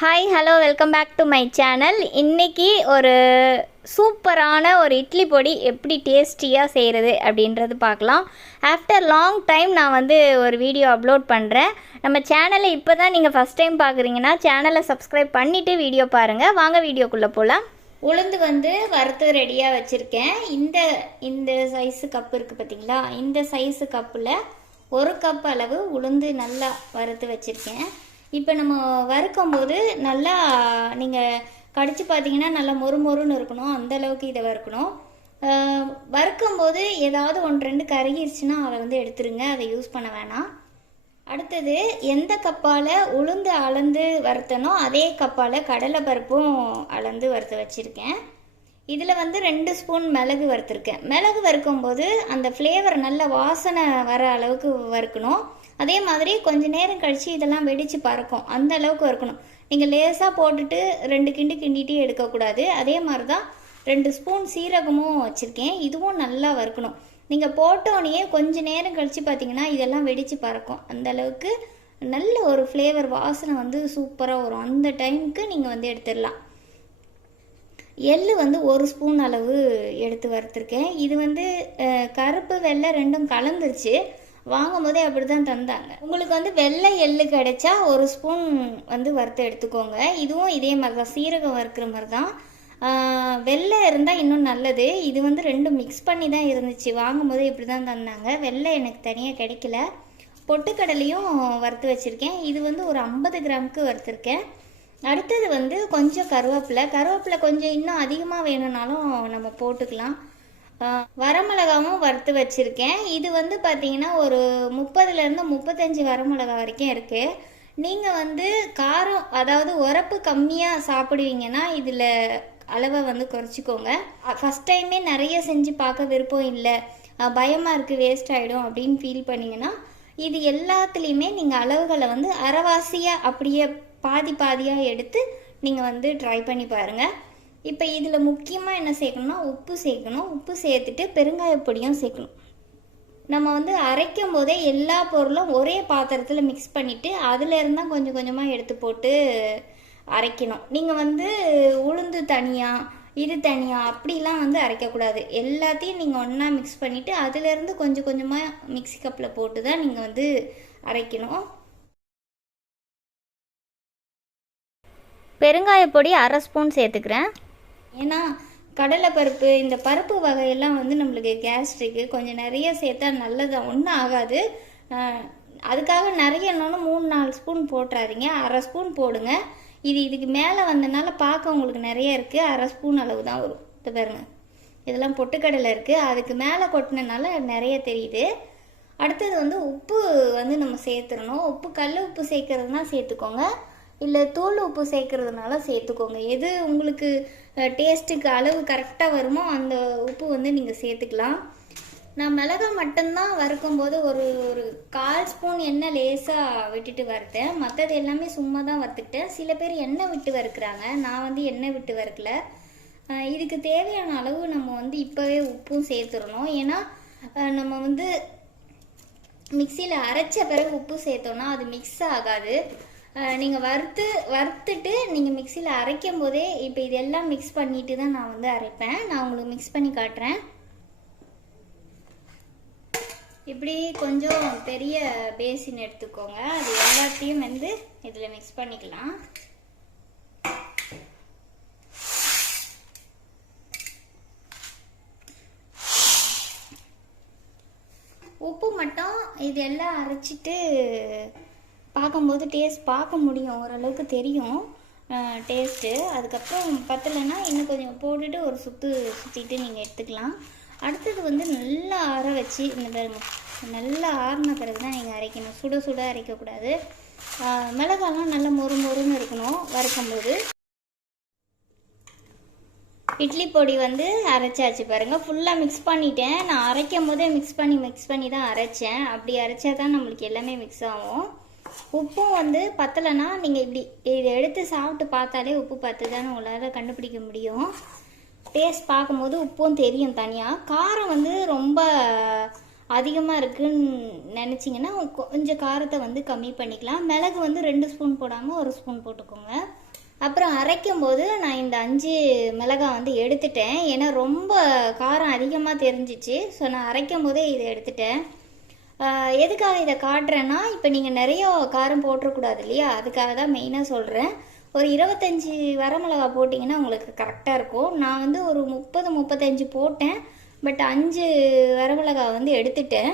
Hi hello welcome back to my channel இன்றைக்கி ஒரு சூப்பரான ஒரு இட்லி பொடி எப்படி டேஸ்டியாக செய்கிறது அப்படின்றது பார்க்கலாம். ஆஃப்டர் லாங் டைம் நான் வந்து ஒரு வீடியோ அப்லோட் பண்ணுறேன் நம்ம சேனலை இப்போ தான் நீங்கள் ஃபஸ்ட் டைம் பார்க்குறீங்கன்னா சேனலை சப்ஸ்கிரைப் பண்ணிவிட்டு வீடியோ பாருங்கள் வாங்க வீடியோக்குள்ளே போகலாம் உளுந்து வந்து வறுத்து ரெடியாக வச்சுருக்கேன். இந்த இந்த சைஸு கப்பு இருக்குது பார்த்தீங்களா இந்த சைஸு கப்பில் ஒரு கப் அளவு உளுந்து நல்லா வறுத்து வச்சுருக்கேன். இப்போ நம்ம வறுக்கும் போது நல்லா நீங்கள் கடிச்சு பார்த்தீங்கன்னா நல்லா மொறு மொறுன்னு இருக்கணும். அந்த அளவுக்கு இதை வறுக்கணும். வறுக்கும் போது ஏதாவது ஒன்று ரெண்டு கருகிருச்சுன்னா அதை வந்து எடுத்துருங்க. அதை யூஸ் பண்ண வேணாம். அடுத்தது எந்த கப்பால் உளுந்து அளந்து வறுத்தனோ அதே கப்பால் கடலை பருப்பும் அளந்து வறுத்து வச்சுருக்கேன். இதில் வந்து ரெண்டு ஸ்பூன் மிளகு வறுத்துருக்கேன். மிளகு வறுக்கும்போது அந்த ஃப்ளேவர் நல்ல வாசனை வர அளவுக்கு வறுக்கணும். அதே மாதிரி கொஞ்ச நேரம் கழித்து இதெல்லாம் வெடித்து பறக்கும். அந்த அளவுக்கு வறுக்கணும். நீங்கள் லேசாக போட்டுட்டு ரெண்டு கிண்டு கிண்டிட்டு எடுக்கக்கூடாது. அதே மாதிரி தான் ரெண்டு ஸ்பூன் சீரகமும் வச்சுருக்கேன். இதுவும் நல்லா வறுக்கணும். நீங்கள் போட்டோடனே கொஞ்ச நேரம் கழித்து பார்த்தீங்கன்னா இதெல்லாம் வெடித்து பறக்கும். அந்த அளவுக்கு நல்ல ஒரு ஃப்ளேவர் வாசனை வந்து சூப்பராக வரும். அந்த டைமுக்கு நீங்கள் வந்து எடுத்துடலாம். எள்ளு வந்து ஒரு ஸ்பூன் அளவு எடுத்து வறுத்துருக்கேன். இது வந்து கருப்பு வெள்ளை ரெண்டும் கலந்துருச்சு. வாங்கும் போதே அப்படி தான் தந்தாங்க. உங்களுக்கு வந்து வெள்ளை எள்ளு கிடைச்சா ஒரு ஸ்பூன் வந்து வறுத்து எடுத்துக்கோங்க. இதுவும் இதே மாதிரி தான் சீரகம் வறுக்கிற மாதிரி தான் வெள்ளை இருந்தால் இன்னும் நல்லது. இது வந்து ரெண்டும் மிக்ஸ் பண்ணி தான் இருந்துச்சு. வாங்கும் போதே இப்படி தான் தந்தாங்க. வெள்ளை எனக்கு தனியாக கிடைக்கல. பொட்டுக்கடலையும் வறுத்து வச்சுருக்கேன். இது வந்து ஒரு ஐம்பது கிராமுக்கு வறுத்துருக்கேன். அடுத்தது வந்து கொஞ்சம் கருவேப்பிலை. கருவேப்பிலை கொஞ்சம் இன்னும் அதிகமாக வேணும்னாலும் நம்ம போட்டுக்கலாம். வரமிளகாவும் வறுத்து வச்சுருக்கேன். இது வந்து பார்த்திங்கன்னா ஒரு முப்பதுலேருந்து முப்பத்தஞ்சு வரமிளகா வரைக்கும் இருக்குது நீங்கள் வந்து காரம் அதாவது உரப்பு கம்மியாக சாப்பிடுவீங்கன்னா இதில் அளவை வந்து குறைச்சிக்கோங்க. ஃபஸ்ட் டைமே நிறைய செஞ்சு பார்க்க விருப்பம் இல்லை. பயமாக இருக்குது வேஸ்ட் ஆகிடும் அப்படின்னு ஃபீல் பண்ணிங்கன்னா இது எல்லாத்துலேயுமே நீங்கள் அளவுகளை வந்து அறவாசியாக அப்படியே பாதி பாதியாக எடுத்து நீங்கள் வந்து ட்ரை பண்ணி பாருங்கள் இப்போ இதில் முக்கியமாக என்ன சேர்க்கணும்னா உப்பு சேர்க்கணும். உப்பு சேர்த்துட்டு பெருங்காய பொடியும் சேர்க்கணும். நம்ம வந்து அரைக்கும் போதே எல்லா பொருளும் ஒரே பாத்திரத்தில் மிக்ஸ் பண்ணிவிட்டு அதில் இருந்தால் கொஞ்சம் கொஞ்சமாக எடுத்து போட்டு அரைக்கணும். நீங்கள் வந்து உளுந்து தனியாக இது தனியாக அப்படிலாம் வந்து அரைக்கக்கூடாது எல்லாத்தையும் நீங்கள் ஒன்றா மிக்ஸ் பண்ணிவிட்டு அதுலேருந்து கொஞ்சம் கொஞ்சமாக மிக்ஸி கப்பில் போட்டு தான் நீங்கள் வந்து அரைக்கணும். பெருங்காயப்பொடி அரை ஸ்பூன் சேர்த்துக்கிறேன். ஏன்னா கடலை பருப்பு இந்த பருப்பு வகையெல்லாம் வந்து நம்மளுக்கு கேஸ்ட்ரிக்கு கொஞ்சம் நிறைய சேர்த்தா நல்லதாக ஒன்றும் ஆகாது. அதுக்காக நிறைய இன்னொன்று மூணு நாலு ஸ்பூன் போட்டுறாதீங்க. அரை ஸ்பூன் போடுங்க. இது இதுக்கு மேலே வந்தனால பார்க்க உங்களுக்கு நிறைய இருக்குது அரை ஸ்பூன் அளவு தான் வரும். இது பாருங்க. இதெல்லாம் பொட்டுக்கடலை இருக்குது அதுக்கு மேலே கொட்டினனால நிறைய தெரியுது. அடுத்தது வந்து உப்பு வந்து நம்ம சேர்த்துடணும். உப்பு கல் உப்பு சேர்க்கறதுனா சேர்த்துக்கோங்க. இல்லை தூள் உப்பு சேர்க்கறதுனால சேர்த்துக்கோங்க. எது உங்களுக்கு டேஸ்ட்டுக்கு அளவு கரெக்டாக வருமோ அந்த உப்பு வந்து நீங்கள் சேர்த்துக்கலாம். நான் மிளகா மட்டும்தான் வறுக்கும்போது ஒரு ஒரு கால் ஸ்பூன் எண்ணெய் லேசாக விட்டுட்டு வறுத்தேன். மற்றது எல்லாமே சும்மா தான் வறுத்துக்கிட்டேன். சில பேர் எண்ணெய் விட்டு வறுக்கிறாங்க. நான் வந்து எண்ணெய் விட்டு வறுக்கல. இதுக்கு தேவையான அளவு நம்ம வந்து இப்போவே உப்பும் சேர்த்துடணும். ஏன்னா நம்ம வந்து மிக்சியில் அரைச்ச பிறகு உப்பு சேர்த்தோன்னா அது மிக்ஸ் ஆகாது. நீங்கள் வறுத்து வறுத்துட்டு நீங்கள் மிக்சியில் அரைக்கும் போதே இப்போ இதெல்லாம் மிக்ஸ் பண்ணிட்டு தான் நான் வந்து அரைப்பேன். நான் உங்களுக்கு மிக்ஸ் பண்ணி காட்டுறேன். இப்படி கொஞ்சம் பெரிய பேசின் எடுத்துக்கோங்க. அது எல்லாத்தையும் வந்து இதில் மிக்ஸ் பண்ணிக்கலாம். உப்பு மட்டும் இது எல்லாம் அரைச்சிட்டு பார்க்கும்போது டேஸ்ட் பார்க்க முடியும். ஓரளவுக்கு தெரியும். டேஸ்ட்டு அதுக்கப்புறம் பத்தலைன்னா இன்னும் கொஞ்சம் போட்டுட்டு ஒரு சுற்று சுற்றிட்டு நீங்கள் எடுத்துக்கலாம். அடுத்தது வந்து நல்லா ஆற வச்சு இந்த பாருங்க நல்லா ஆறின பிறகு தான் நீங்கள் அரைக்கணும். சுட சுட அரைக்கக்கூடாது. மிளகாலாம் நல்லா மொறு மொறுன்னு இருக்கணும் வறுக்கும்போது. இட்லி பொடி வந்து அரைச்சாச்சு பாருங்கள் ஃபுல்லாக மிக்ஸ் பண்ணிட்டேன். நான் அரைக்கும் போதே மிக்ஸ் பண்ணி மிக்ஸ் பண்ணி தான் அரைச்சேன். அப்படி அரைச்சா தான் நம்மளுக்கு எல்லாமே மிக்ஸ் ஆகும். உப்பும் வந்து பத்தலைன்னா நீங்கள் இப்படி இதை எடுத்து சாப்பிட்டு பார்த்தாலே உப்பு பத்துதான்னு உங்களால் கண்டுபிடிக்க முடியும். டேஸ்ட் பார்க்கும்போது உப்பும் தெரியும் தனியாக காரம் வந்து ரொம்ப அதிகமாக இருக்குன்னு நினச்சிங்கன்னா கொஞ்சம் காரத்தை வந்து கம்மி பண்ணிக்கலாம். மிளகு வந்து ரெண்டு ஸ்பூன் போடாமல் ஒரு ஸ்பூன் போட்டுக்கோங்க. அப்புறம் அரைக்கும் போது நான் இந்த அஞ்சு மிளகாய் வந்து எடுத்துட்டேன். ஏன்னா ரொம்ப காரம் அதிகமாக தெரிஞ்சிச்சு. ஸோ நான் அரைக்கும் போதே இதை எடுத்துட்டேன். எதுக்காக இதை காட்டுறேன்னா இப்போ நீங்கள் நிறைய காரம் போட்டுறக்கூடாது இல்லையா? அதுக்காக தான் மெயினாக சொல்கிறேன் ஒரு இருபத்தஞ்சி வரமிளகா போட்டிங்கன்னா உங்களுக்கு கரெக்டாக இருக்கும். நான் வந்து ஒரு முப்பது முப்பத்தஞ்சு போட்டேன். பட் அஞ்சு வரமிளகா வந்து எடுத்துட்டேன்.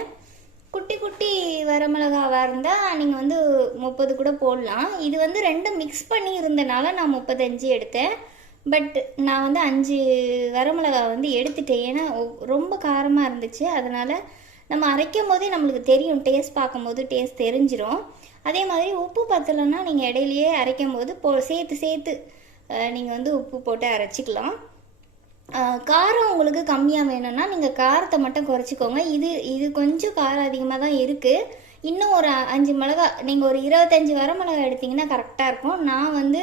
குட்டி குட்டி வரமிளகாவாக இருந்தால் நீங்கள் வந்து முப்பது கூட போடலாம். இது வந்து ரெண்டும் மிக்ஸ் பண்ணி இருந்தனால நான் முப்பத்தஞ்சு எடுத்தேன். பட் நான் வந்து அஞ்சு வரமிளகா வந்து எடுத்துட்டேன். ஏன்னா ரொம்ப காரமாக இருந்துச்சு. அதனால் நம்ம அரைக்கும் போதே நம்மளுக்கு தெரியும் டேஸ்ட் பார்க்கும்போது டேஸ்ட் தெரிஞ்சிடும் அதே மாதிரி உப்பு பத்தலைன்னா நீங்கள் இடையிலையே அரைக்கும் போது போ சேர்த்து சேர்த்து நீங்கள் வந்து உப்பு போட்டு அரைச்சிக்கலாம். காரம் உங்களுக்கு கம்மியாக வேணும்னா நீங்கள் காரத்தை மட்டும் குறைச்சிக்கோங்க. இது இது கொஞ்சம் காரம் அதிகமாக தான் இருக்குது இன்னும் ஒரு அஞ்சு மிளகா நீங்கள் ஒரு இருபத்தஞ்சி வரமிளகா எடுத்தீங்கன்னா கரெக்டாக இருக்கும். நான் வந்து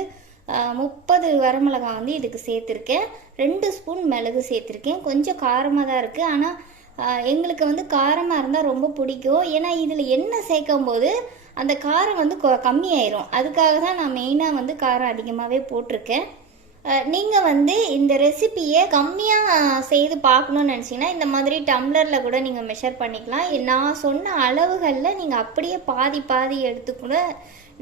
முப்பது வரமிளகா வந்து இதுக்கு சேர்த்துருக்கேன். ரெண்டு ஸ்பூன் மிளகு சேர்த்துருக்கேன். கொஞ்சம் காரமாக தான் இருக்குது ஆனால் எங்களுக்கு வந்து காரமாக இருந்தால் ரொம்ப பிடிக்கும். ஏன்னா இதில் எண்ணெய் சேர்க்கும் போது அந்த காரம் வந்து கொ- கம்மியாயிரும். அதுக்காக தான் நான் மெயினாக வந்து காரம் அதிகமாகவே போட்டிருக்கேன். நீங்கள் வந்து இந்த ரெசிபியை கம்மியாக செய்து பார்க்கணுன்னு நினச்சிங்கன்னா இந்த மாதிரி டம்ளரில் கூட நீங்கள் மெஷர் பண்ணிக்கலாம். நான் சொன்ன அளவுகளில் நீங்கள் அப்படியே பாதி பாதி எடுத்து கூட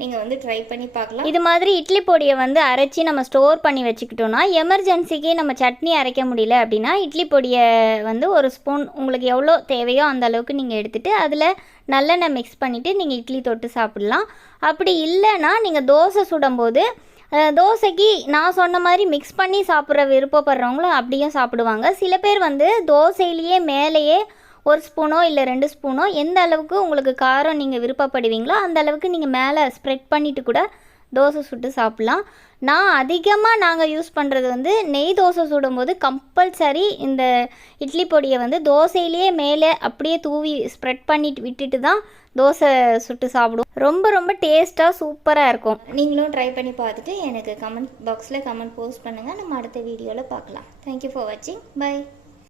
நீங்கள் வந்து ட்ரை பண்ணி பார்க்கலாம். இது மாதிரி இட்லி பொடியை வந்து அரைச்சி நம்ம ஸ்டோர் பண்ணி வச்சுக்கிட்டோம்னா எமர்ஜென்சிக்கு நம்ம சட்னி அரைக்க முடியல அப்படின்னா இட்லி பொடியை வந்து ஒரு ஸ்பூன் உங்களுக்கு எவ்வளோ தேவையோ அந்த அளவுக்கு நீங்கள் எடுத்துகிட்டு அதில் நல்லெண்ணெய் மிக்ஸ் பண்ணிவிட்டு நீங்கள் இட்லி தொட்டு சாப்பிட்லாம். அப்படி இல்லைன்னா நீங்கள் தோசை சுடும்போது தோசைக்கு நான் சொன்ன மாதிரி மிக்ஸ் பண்ணி சாப்பிட்ற விருப்பப்படுறவங்களும் அப்படியும் சாப்பிடுவாங்க. சில பேர் வந்து தோசையிலேயே மேலேயே ஒரு ஸ்பூனோ இல்லை ரெண்டு ஸ்பூனோ எந்த அளவுக்கு உங்களுக்கு காரம் நீங்கள் விருப்பப்படுவீங்களோ அந்த அளவுக்கு நீங்கள் மேலே ஸ்ப்ரெட் பண்ணிவிட்டு கூட தோசை சுட்டு சாப்பிட்லாம். நான் அதிகமாக நாங்கள் யூஸ் பண்ணுறது வந்து நெய் தோசை சுடும்போது கம்பல்சரி இந்த இட்லி பொடியை வந்து தோசையிலேயே மேலே அப்படியே தூவி ஸ்ப்ரெட் பண்ணிட்டு விட்டுட்டு தான் தோசை சுட்டு சாப்பிடுவோம். ரொம்ப ரொம்ப டேஸ்ட்டாக சூப்பராக இருக்கும். நீங்களும் ட்ரை பண்ணி பார்த்துட்டு எனக்கு கமெண்ட் பாக்ஸில் கமெண்ட் போஸ்ட் பண்ணுங்கள் நம்ம அடுத்த வீடியோவில் பார்க்கலாம். தேங்க்யூ ஃபார் வாட்சிங் பை